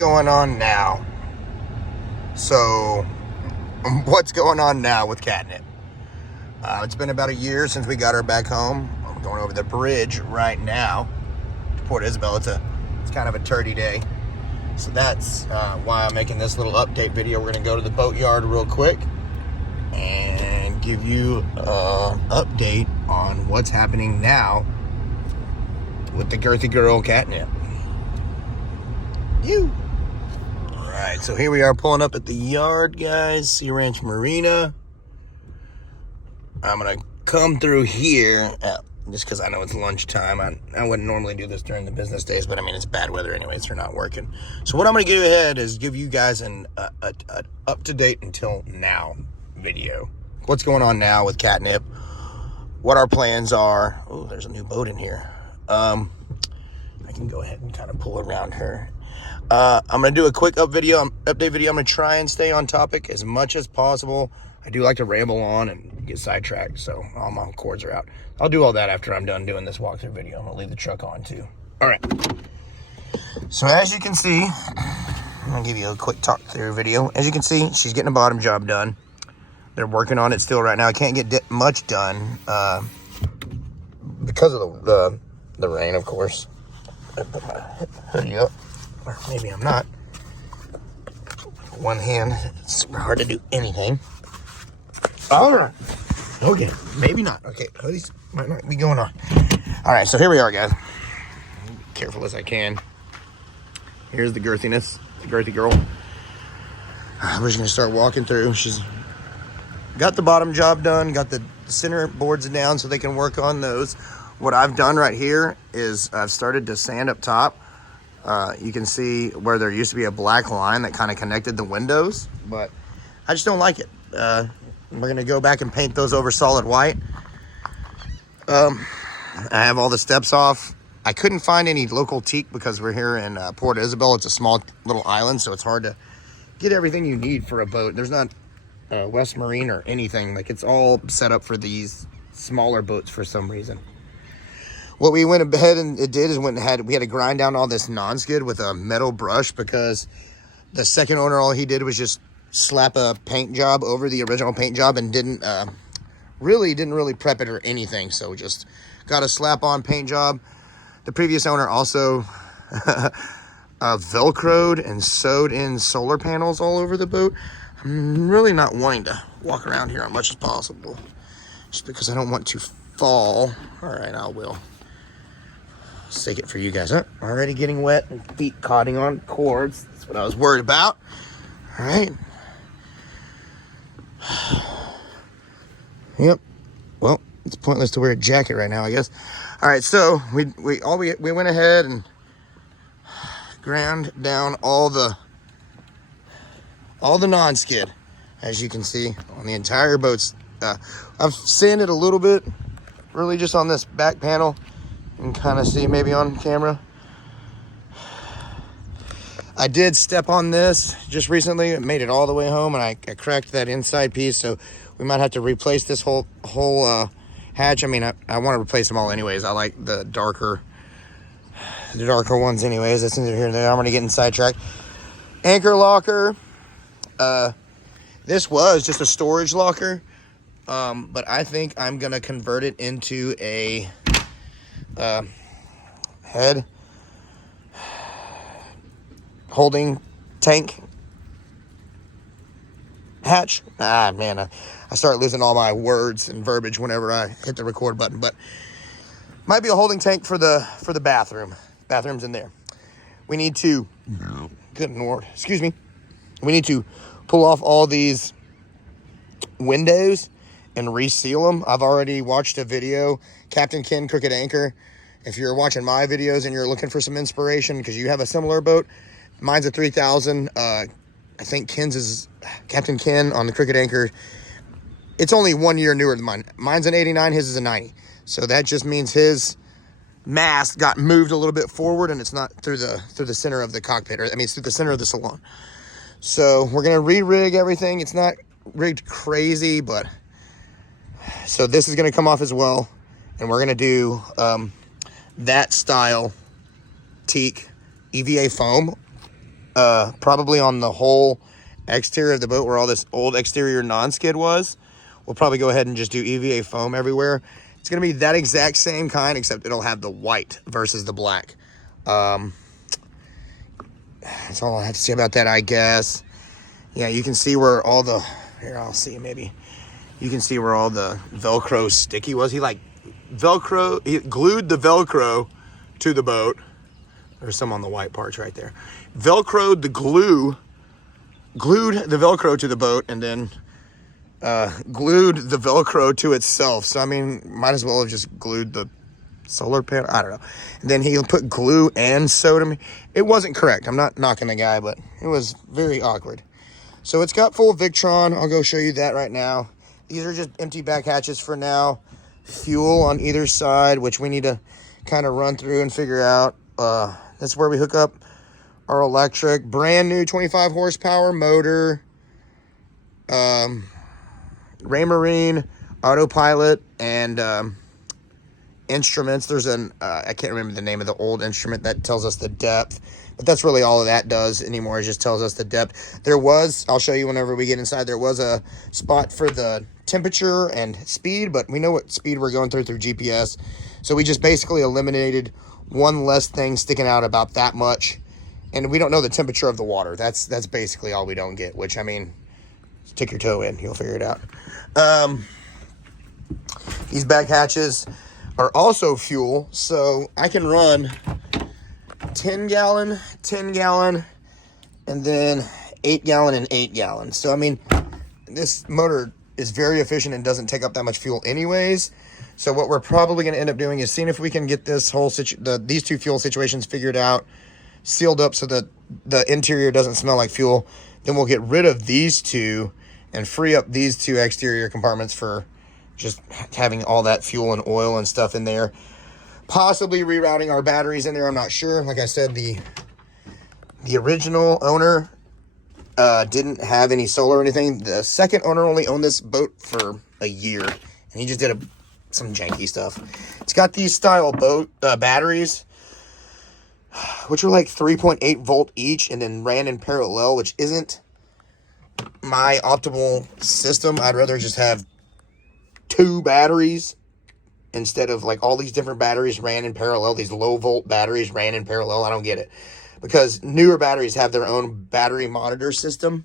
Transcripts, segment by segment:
Going on now? So, what's going on now with Catnip? It's been about a year since we got her back home. I'm going over the bridge right now to Port Isabel. It's kind of a turdy day. So that's why I'm making this little update video. We're going to go to the boat yard real quick and give you an update on what's happening now with the girthy girl Catnip. Alright, so here we are pulling up at the yard, guys. Sea Ranch Marina. I'm going to come through here just because I know it's lunchtime. I wouldn't normally do this during the business days, but I mean, it's bad weather anyways. They're not working. So what I'm going to go ahead is give you guys an up-to-date until now video. What's going on now with Catnip? What our plans are. Oh, there's a new boat in here. I can go ahead and kind of pull around her. I'm going to do a quick update video. I'm going to try and stay on topic as much as possible. I do like to ramble on and get sidetracked, so all my cords are out. I'll do all that after I'm done doing this walkthrough video. I'm going to leave the truck on too. All right. So as you can see, I'm going to give you a quick talk through video. As you can see, she's getting a bottom job done. They're working on it still right now. I can't get much done because of the rain, of course. I put my hoodie up. Or maybe I'm not. One hand, it's super hard to do anything. All right. Okay, maybe not. Okay, hoodies might not be going on. All right, so here we are, guys. Be careful as I can. Here's the girthiness, the girthy girl. We're just gonna start walking through. She's got the bottom job done, got the center boards down so they can work on those. What I've done right here is I've started to sand up top. You can see where there used to be a black line that kind of connected the windows, but I just don't like it. We're going to go back and paint those over solid white. I have all the steps off. I couldn't find any local teak because we're here in Port Isabel. It's a small little island, so it's hard to get everything you need for a boat. There's not West Marine or anything. Like, it's all set up for these smaller boats for some reason. What we went ahead and we had to grind down all this non-skid with a metal brush because the second owner, all he did was just slap a paint job over the original paint job and didn't really prep it or anything. So just got a slap-on paint job. The previous owner also Velcroed and sewed in solar panels all over the boat. I'm really not wanting to walk around here as much as possible just because I don't want to fall. All right, I will. Stake it for you guys. Already getting wet and feet caughting on cords. That's what I was worried about. All right. Yep. Well, it's pointless to wear a jacket right now, I guess. All right, so we went ahead and ground down all the non-skid, as you can see on the entire boats. I've sanded a little bit, really just on this back panel. You can kind of see maybe on camera. I did step on this just recently. It made it all the way home, and I cracked that inside piece, so we might have to replace this whole hatch. I mean, I want to replace them all anyways. I like the darker ones anyways. That's neither here nor there. I'm gonna get sidetracked. Anchor locker. This was just a storage locker, but I think I'm gonna convert it into a head holding tank hatch. Man, I start losing all my words and verbiage whenever I hit the record button, but might be a holding tank for the bathroom. Bathroom's in there. We need to, good Lord, excuse me. We need to pull off all these windows and reseal them. I've already watched a video, Captain Ken Crooked Anchor. If you're watching my videos and you're looking for some inspiration because you have a similar boat, mine's a 3000. I think Ken's is Captain Ken on the Crooked Anchor. It's only 1 year newer than mine. Mine's an 89, his is a 90. So that just means his mast got moved a little bit forward and it's not through the center of the cockpit, it's through the center of the salon. So we're gonna re-rig everything. It's not rigged crazy, but so this is gonna come off as well, and we're gonna do that style teak EVA foam probably on the whole exterior of the boat where all this old exterior non-skid was. We'll probably go ahead and just do EVA foam everywhere. It's going to be that exact same kind, except it'll have the white versus the black. That's all I have to say about that, I guess. Yeah, you can see where all the, here, I'll see maybe. You can see where all the Velcro sticky was. He glued the Velcro to the boat. There's some on the white parts right there. Glued the Velcro to the boat, and then glued the Velcro to itself. So, I mean, might as well have just glued the solar panel. I don't know. And then he put glue and sewed. It wasn't correct. I'm not knocking the guy, but it was very awkward. So it's got full Victron. I'll go show you that right now. These are just empty back hatches for now. Fuel on either side, which we need to kind of run through and figure out. That's where we hook up our electric. Brand new 25 horsepower motor. Raymarine, autopilot, and instruments. There's I can't remember the name of the old instrument that tells us the depth, but that's really all that does anymore. It just tells us the depth. There was, I'll show you whenever we get inside, there was a spot for the temperature and speed, but we know what speed we're going through GPS. So we just basically eliminated one less thing sticking out about that much. And we don't know the temperature of the water. That's basically all we don't get, which, I mean, stick your toe in, you'll figure it out. These back hatches are also fuel, so I can run 10 gallon, and then 8 gallon and 8 gallon. So, I mean, this motor is very efficient and doesn't take up that much fuel anyways. So what we're probably going to end up doing is seeing if we can get this whole these two fuel situations figured out, sealed up so that the interior doesn't smell like fuel. Then we'll get rid of these two and free up these two exterior compartments for just having all that fuel and oil and stuff in there. Possibly rerouting our batteries in there, I'm not sure. Like I said, the original owner didn't have any solar or anything. The second owner only owned this boat for a year, and he just did some janky stuff. It's got these style boat batteries, which are like 3.8 volt each, and then ran in parallel, which isn't my optimal system. I'd rather just have two batteries instead of like all these different batteries ran in parallel. These low volt batteries ran in parallel. I don't get it, because newer batteries have their own battery monitor system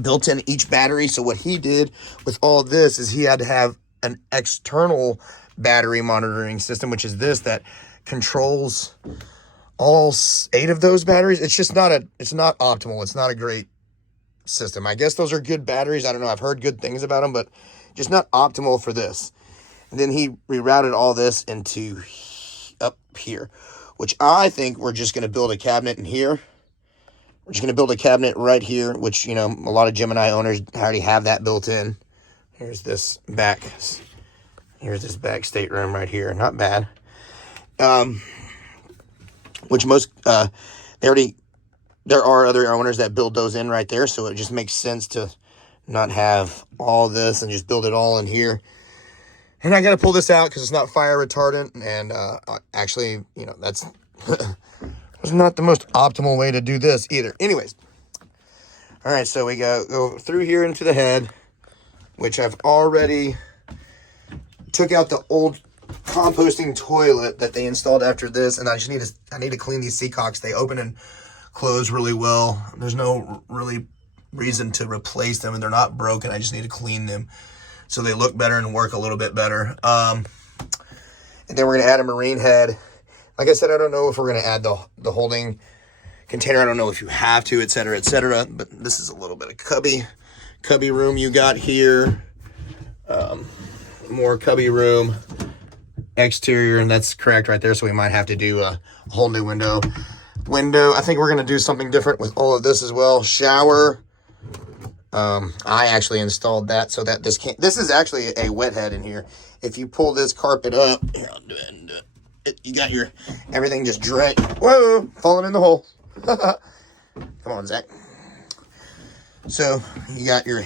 built in each battery. So what he did with all this is he had to have an external battery monitoring system, which is this, that controls all 8 of those batteries. It's just not it's not optimal. It's not a great system. I guess those are good batteries. I don't know. I've heard good things about them, but just not optimal for this. And then he rerouted all this into up here, which I think we're just going to build a cabinet in here. We're just going to build a cabinet right here, which, you know, a lot of Gemini owners already have that built in. Here's this back stateroom right here. Not bad. Which most, there are other owners that build those in right there. So it just makes sense to not have all this and just build it all in here. And I got to pull this out because it's not fire retardant. And actually, you know, that's not the most optimal way to do this either. Anyways. All right, so we go through here into the head, which I've already took out the old composting toilet that they installed after this, and I need to clean these seacocks. They open and close really well. There's no really reason to replace them, and they're not broken. I just need to clean them so they look better and work a little bit better. And then we're going to add a marine head. Like I said, I don't know if we're going to add the holding container. I don't know if you have to, etc., etc. But this is a little bit of cubby room you got here. More cubby room, exterior, and that's correct right there. So we might have to do a whole new window. I think we're going to do something different with all of this as well. Shower. I actually installed that so that this is actually a wet head in here. If you pull this carpet up, here, I'll do it. You got your everything just dry. Whoa, falling in the hole. Come on, Zach. So you got your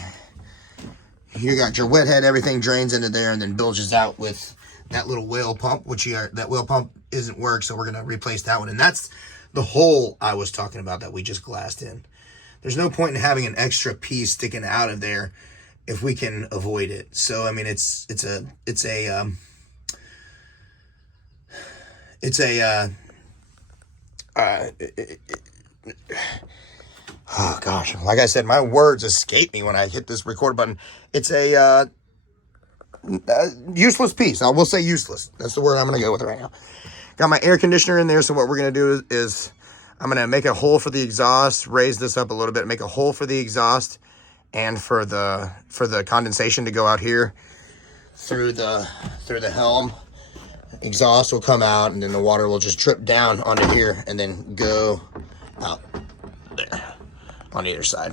wet head. Everything drains into there and then bilges out with that little whale pump, that whale pump isn't work, so we're gonna replace that one. And that's the hole I was talking about that we just glassed in. There's no point in having an extra piece sticking out of there if we can avoid it. So I mean, it's oh gosh, like I said, my words escape me when I hit this record button. It's a useless piece. I will say useless. That's the word I'm going to go with right now. Got my air conditioner in there. So what we're going to do is I'm going to make a hole for the exhaust, raise this up a little bit, make a hole for the exhaust and for the condensation to go out here through the helm. Exhaust will come out and then the water will just drip down onto here and then go out there on either side.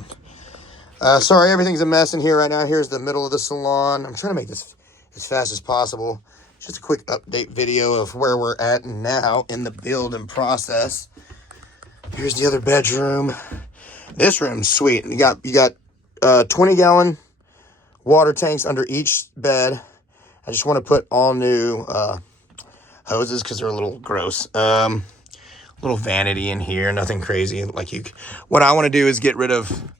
Sorry, everything's a mess in here right now. Here's the middle of the salon. I'm trying to make this as fast as possible. Just a quick update video of where we're at now in the building process. Here's the other bedroom. This room's sweet. You got 20-gallon water tanks under each bed. I just want to put all new hoses because they're a little gross. Little vanity in here, nothing crazy. What I want to do is get rid of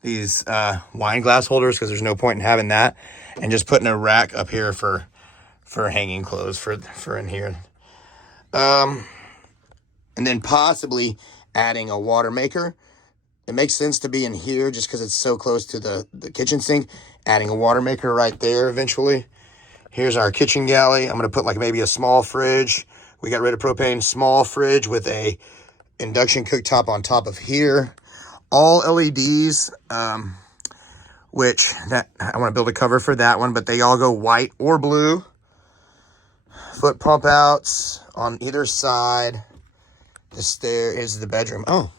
these wine glass holders because there's no point in having that, and just putting a rack up here for hanging clothes for in here. And then possibly adding a water maker. It makes sense to be in here just because it's so close to the kitchen sink. Adding a water maker right there eventually. Here's our kitchen galley. I'm going to put maybe a small fridge. We got rid of propane. Small fridge with a induction cooktop on top of here. All LEDs, which I want to build a cover for that one, but they all go white or blue. Foot pump outs on either side. The stair is the bedroom. Oh,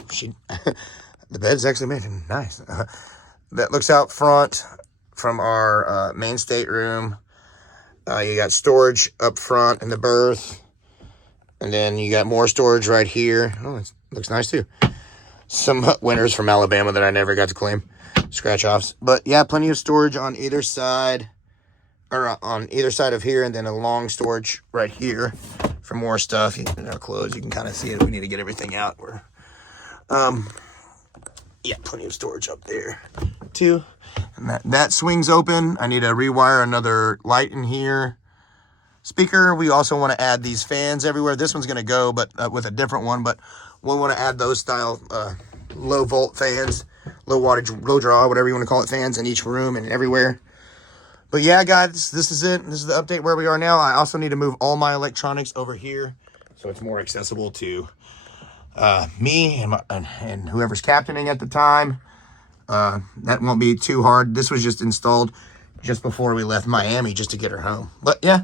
the bed's actually made nice. That looks out front from our main stateroom. You got storage up front in the berth. And then you got more storage right here. Oh, it looks nice too. Some winners from Alabama that I never got to claim. Scratch offs. But yeah, plenty of storage on either side. Or on either side of here. And then a long storage right here for more stuff. Our clothes, you can kind of see it. We need to get everything out. Yeah, plenty of storage up there too. And that swings open. I need to rewire another light in here. Speaker, we also want to add these fans everywhere. This one's going to go, but with a different one. But we'll want to add those style low volt fans, low wattage, low draw, whatever you want to call it, fans in each room and everywhere. But yeah, guys, this is it. This is the update where we are now. I also need to move all my electronics over here so it's more accessible to me and whoever's captaining at the time. That won't be too hard. This was just installed just before we left Miami just to get her home. But yeah.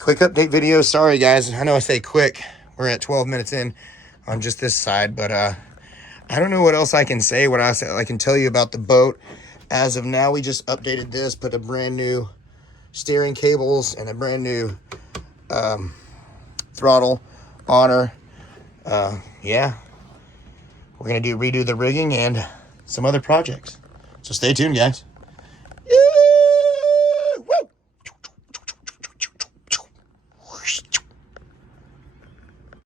Quick update video. Sorry, guys. I know I say quick. We're at 12 minutes in on just this side, but I don't know what else I can say. What I can tell you about the boat. As of now, we just updated this, put a brand new steering cables and a brand new throttle on her. Yeah, we're gonna redo the rigging and some other projects. So stay tuned, guys.